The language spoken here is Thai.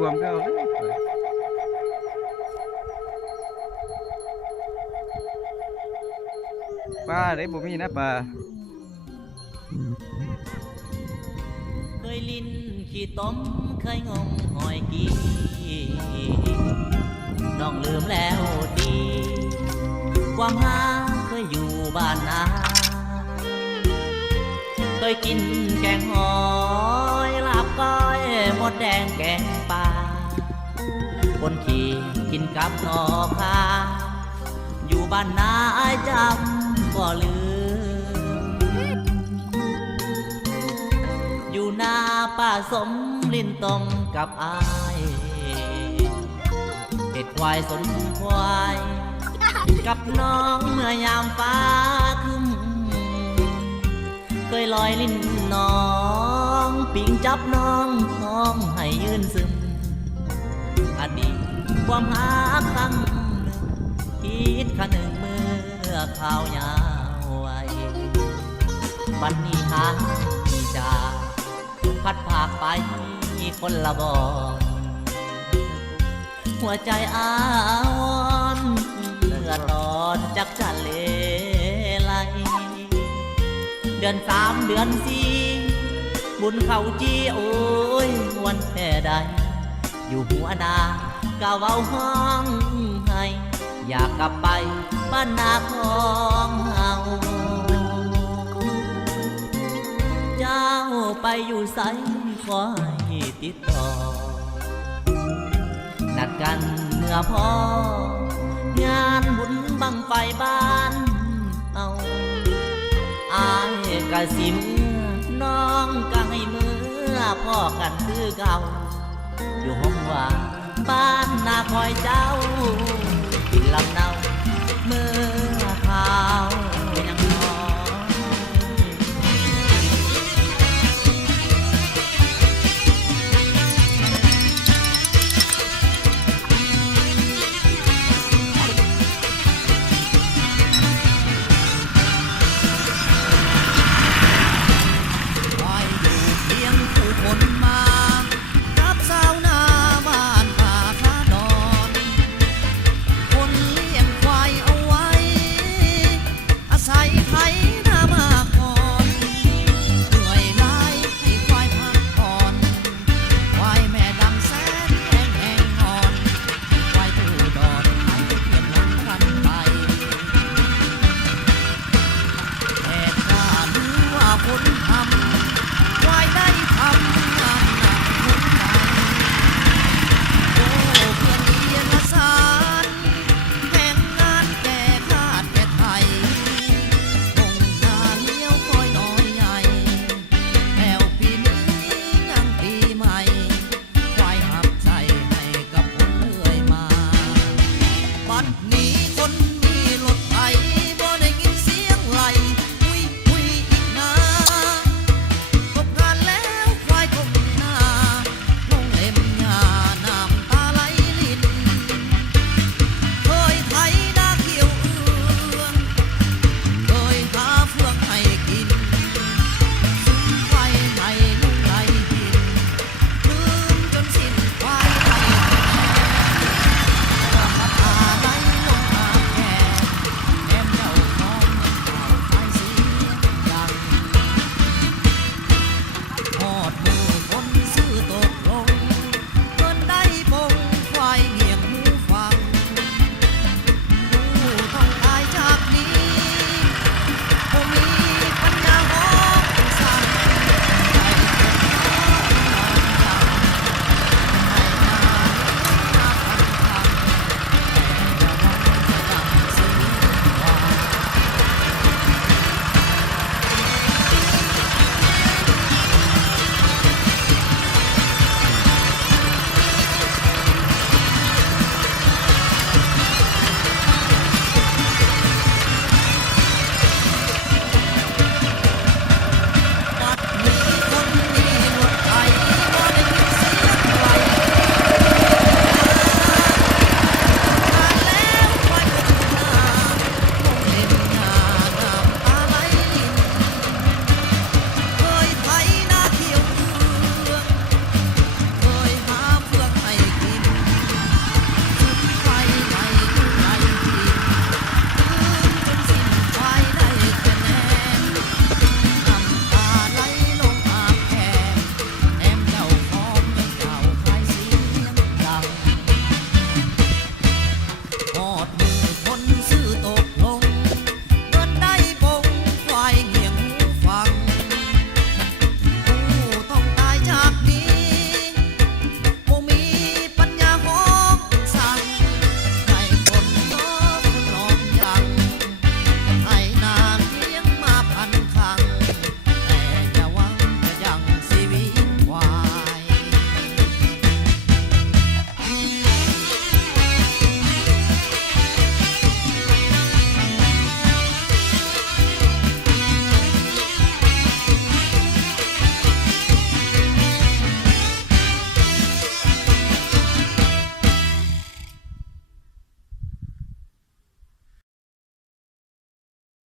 รวมก็เอาเลยปลาได้บ่มีนะปลาเคยลิ้นขี้ต้มเคยงมหอยกี้น้องลืมแล้วดีความหาเคยอยู่บ้านนาเคยกินแกงหอยลาบก้อยหมดแดงแกงปลาคนขี่กินกับนอพาอยู่บ้านนาจำบ่ลืมอยู่หน้าป้าสมลิ้นต้มกับอายเห็ดควายสนควายกับน้องเมื่อยามฟ้าคึมเคยลอยลิ้นน้องปิงจับน้องน้องให้ยืนซึมอดีตความหาครั้งหนึ่งคิดข้าหนึ่งเมื่อข่าวยาวไว้บัดนี้หาที่จะพัดพากไปคนละบอนหัวใจอ้อนเลือดร้อนจักจะเลไหลเดือนสามเดือนสี่บุญเขาจีโอ้ยวันแค่ใดอยู่หัวดากะเว้าห้องให้อยากกลับไปบ้านนาของเฮาเจ้าไปอยู่ไสขอให้ติดต่อนัดกันเมื่อพองานบุญบังไฟบ้านเอาอายกะสิเมื่อน้องก็ให้เมื่อพ่อกันคือเก่าอยู่ห้องว่าบ้านนาคอยเจ้า